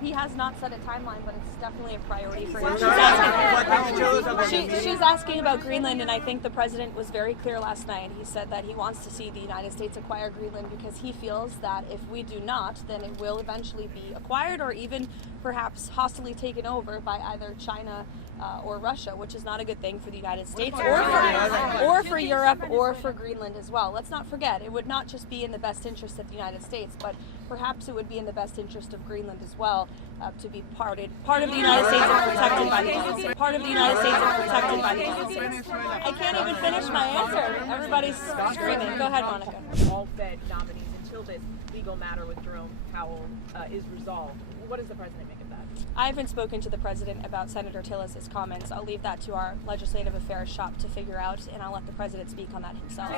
He has not set a timeline, but it's definitely a priority for him. She's asking about Greenland, and I think the president was very clear last night. He said that he wants to see the United States acquire Greenland because he feels that if we do not, then it will eventually be acquired or even perhaps hostily taken over by either China or Russia, which is not a good thing for the United States or for Europe or for Greenland as well. Let's not forget, it would not just be in the best interest of the United States, but perhaps it would be in the best interest of Greenland as well to be part of the United States and protected by the United States. Part of the United States and protected by the United States. I can't even finish my answer. Everybody's screaming. Go ahead, Monica. All Fed nominees until this legal matter with Jerome Powell is resolved. What does the president make of that? I haven't spoken to the president about Senator Tillis's comments. I'll leave that to our legislative affairs shop to figure out, and I'll let the president speak on that himself. Go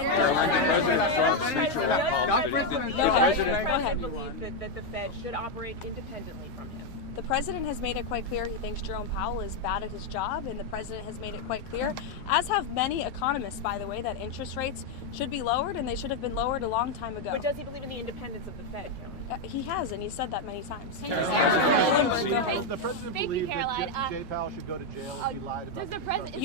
ahead. Believe that the Fed should operate independently from him. The president has made it quite clear he thinks Jerome Powell is bad at his job, and the president has made it quite clear, as have many economists, by the way, that interest rates should be lowered, and they should have been lowered a long time ago. But does he believe in the independence of the Fed, Caroline? He has, and he said that many times. The president believes that Jay Powell should go to jail if he lied about the president.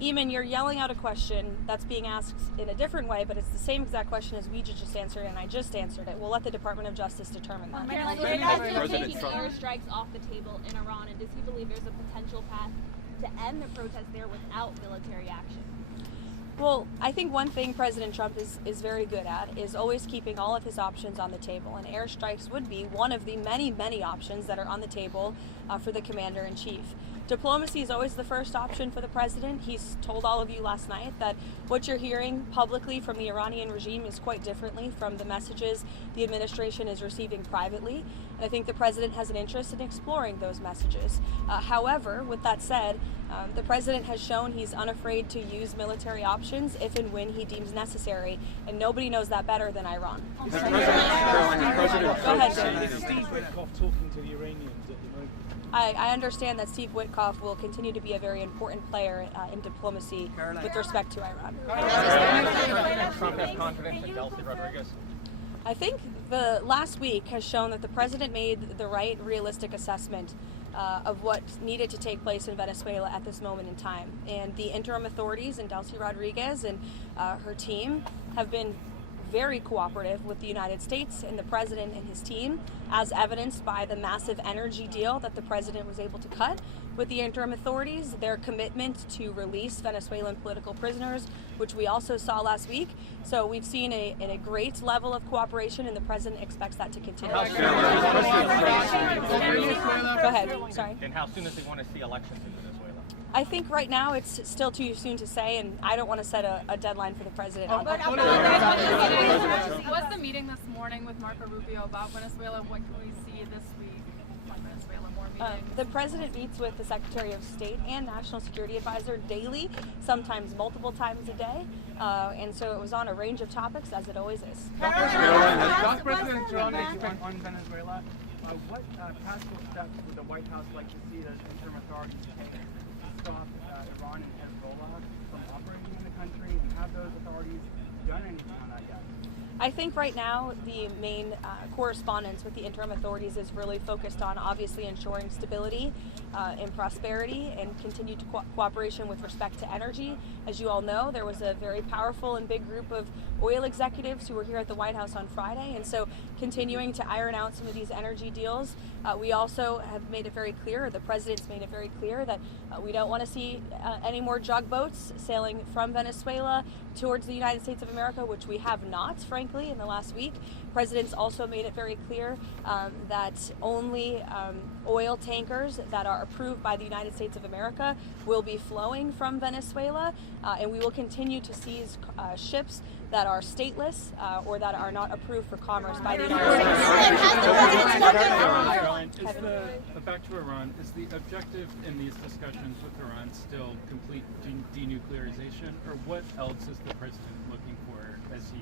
Eamon, you're yelling out a question that's being asked in a different way, but it's the same exact question as we just answered, and I just answered it. We'll let the Department of Justice determine that. Caroline, is the president taking airstrikes off the table in Iran, and does he believe there's a potential path to end the protest there without military action? Well, I think one thing President Trump is very good at is always keeping all of his options on the table, and airstrikes would be one of the many, many options that are on the table for the commander-in-chief. Diplomacy is always the first option for the president. He's told all of you last night that what you're hearing publicly from the Iranian regime is quite differently from the messages the administration is receiving privately. And I think the president has an interest in exploring those messages. However, with that said, the president has shown he's unafraid to use military options if and when he deems necessary, and nobody knows that better than Iran. Go ahead, Steve Witkoff talking to the Iranians at the moment. I understand that Steve Witkoff will continue to be a very important player in diplomacy with respect to Iran. Trump has confidence in Delcy Rodriguez. I think the last week has shown that the president made the right, realistic assessment of what needed to take place in Venezuela at this moment in time. And the interim authorities and Delcy Rodriguez and her team have been very cooperative with the United States and the president and his team, as evidenced by the massive energy deal that the president was able to cut with the interim authorities, their commitment to release Venezuelan political prisoners, which we also saw last week. So we've seen a great level of cooperation, and the president expects that to continue. Go ahead, sorry. And how soon does he want to see elections in Venezuela? I think right now it's still too soon to say, and I don't want to set a deadline for the president. What's the meeting this morning with Marco Rubio about Venezuela? What can we see this week on Venezuela? More meetings? The president meets with the Secretary of State and National Security Advisor daily, sometimes multiple times a day, and so it was on a range of topics, as it always is. Vice President Trump on Venezuela. What practical steps would the White House like to see the interim authorities take to stop Iran and Hezbollah from operating in the country, and have those authorities done anything on that yet? I think right now the main correspondence with the interim authorities is really focused on obviously ensuring stability and prosperity and continued cooperation with respect to energy. As you all know, there was a very powerful and big group of oil executives who were here at the White House on Friday, and so continuing to iron out some of these energy deals. We also have made it very clear, the president's made it very clear, that we don't want to see any more jug boats sailing from Venezuela towards the United States of America, which we have not, frankly, in the last week. President's also made it very clear that only oil tankers that are approved by the United States of America will be flowing from Venezuela, and we will continue to seize ships that are stateless or that are not approved for commerce by the United States. Back to Iran, is the objective in these discussions with Iran still complete denuclearization, or what else is the president looking for as he,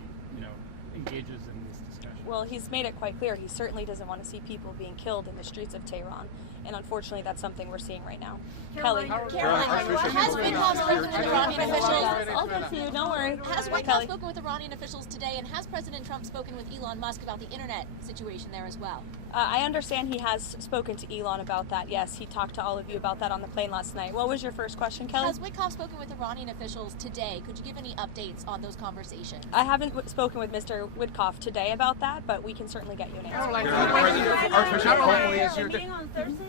engages in these discussions? Well, he's made it quite clear he certainly doesn't want to see people being killed in the streets of Tehran. And unfortunately, that's something we're seeing right now. Kelly. Has Witkoff spoken with Iranian officials? I'll get to you, don't worry. Has Witkoff spoken with Iranian officials today, and has President Trump spoken with Elon Musk about the internet situation there as well? I understand he has spoken to Elon about that. Yes, he talked to all of you about that on the plane last night. What was your first question, Kelly? Has Witkoff spoken with Iranian officials today? Could you give any updates on those conversations? I haven't spoken with Mr. Witkoff today about that, but we can certainly get you an answer.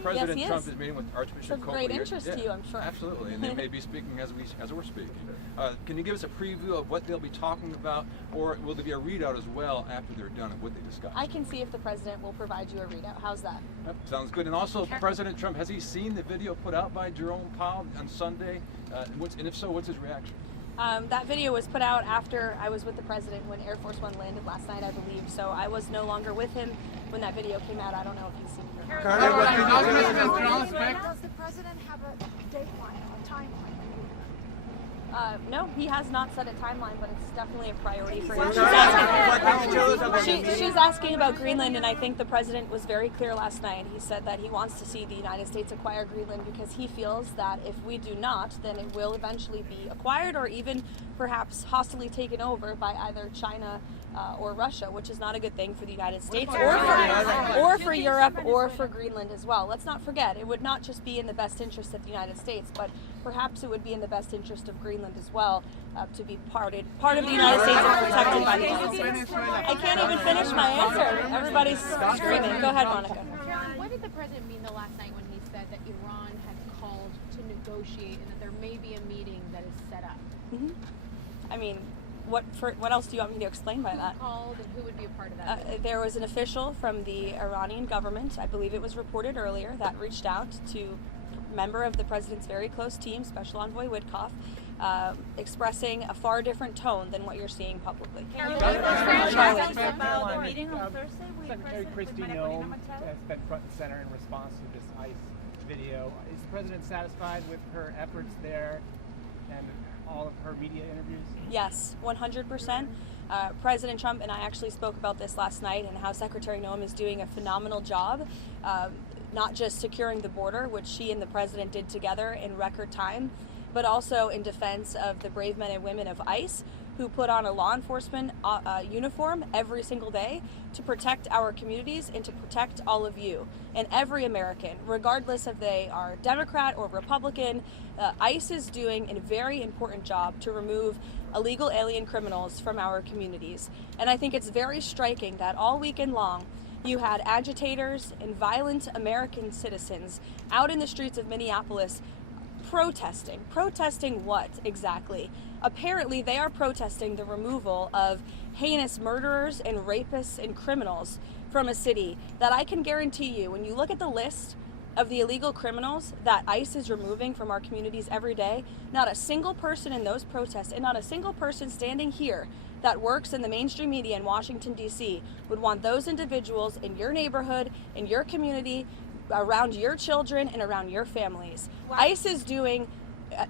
President yes, Trump is meeting with Archbishop It's of great interest to you, I'm sure. Absolutely, and they may be speaking as we're speaking. Can you give us a preview of what they'll be talking about, or will there be a readout as well after they're done of what they discuss? I can see if the president will provide you a readout. How's that? Yep, sounds good. And also, President Trump, has he seen the video put out by Jerome Powell on Sunday? And if so, what's his reaction? That video was put out after I was with the president when Air Force One landed last night, I believe. So I was no longer with him when that video came out. I don't know if he's seen it. Does the president have a dateline, a timeline? No, he has not set a timeline, but it's definitely a priority for him. She's asking about Greenland, and I think the president was very clear last night. He said that he wants to see the United States acquire Greenland because he feels that if we do not, then it will eventually be acquired or even perhaps hostily taken over by either China or Russia, which is not a good thing for the United States or for Europe or for Greenland as well. Let's not forget, it would not just be in the best interest of the United States, but perhaps it would be in the best interest of Greenland as well to be part of the United States and protected by the United States. I can't even finish my answer. Everybody's screaming. Go ahead, Monica. What did the president mean the last night when he said that Iran had called to negotiate and that there may be a meeting that is set up? I mean, what else do you want me to explain by that? Who called and who would be a part of that? There was an official from the Iranian government, I believe it was reported earlier, that reached out to a member of the president's very close team, Special Envoy Witkoff, expressing a far different tone than what you're seeing publicly. Secretary Kristi Noem has been front and center in response to this ICE video. Is the president satisfied with her efforts there and all of her media interviews? Yes, 100%. President Trump and I actually spoke about this last night and how Secretary Noem is doing a phenomenal job, not just securing the border, which she and the president did together in record time, but also in defense of the brave men and women of ICE who put on a law enforcement uniform every single day to protect our communities and to protect all of you and every American, regardless if they are Democrat or Republican. ICE is doing a very important job to remove illegal alien criminals from our communities. And I think it's very striking that all weekend long, you had agitators and violent American citizens out in the streets of Minneapolis protesting. Protesting what exactly? Apparently they are protesting the removal of heinous murderers and rapists and criminals from a city that I can guarantee you, when you look at the list of the illegal criminals that ICE is removing from our communities every day, not a single person in those protests and not a single person standing here that works in the mainstream media in Washington, D.C. would want those individuals in your neighborhood, in your community, around your children and around your families. Wow. ICE is doing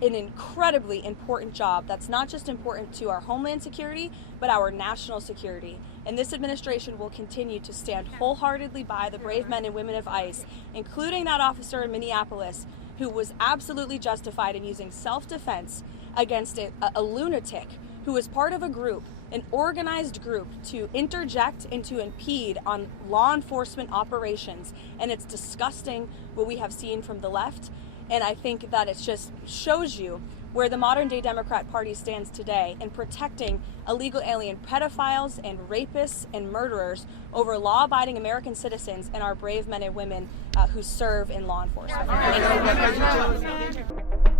an incredibly important job that's not just important to our homeland security, but our national security. And this administration will continue to stand wholeheartedly by the brave men and women of ICE, including that officer in Minneapolis who was absolutely justified in using self-defense against a lunatic who was part of a group, an organized group, to interject and to impede on law enforcement operations. And it's disgusting what we have seen from the left. And I think that it just shows you where the modern day Democrat Party stands today in protecting illegal alien pedophiles and rapists and murderers over law-abiding American citizens and our brave men and women who serve in law enforcement. Thank you.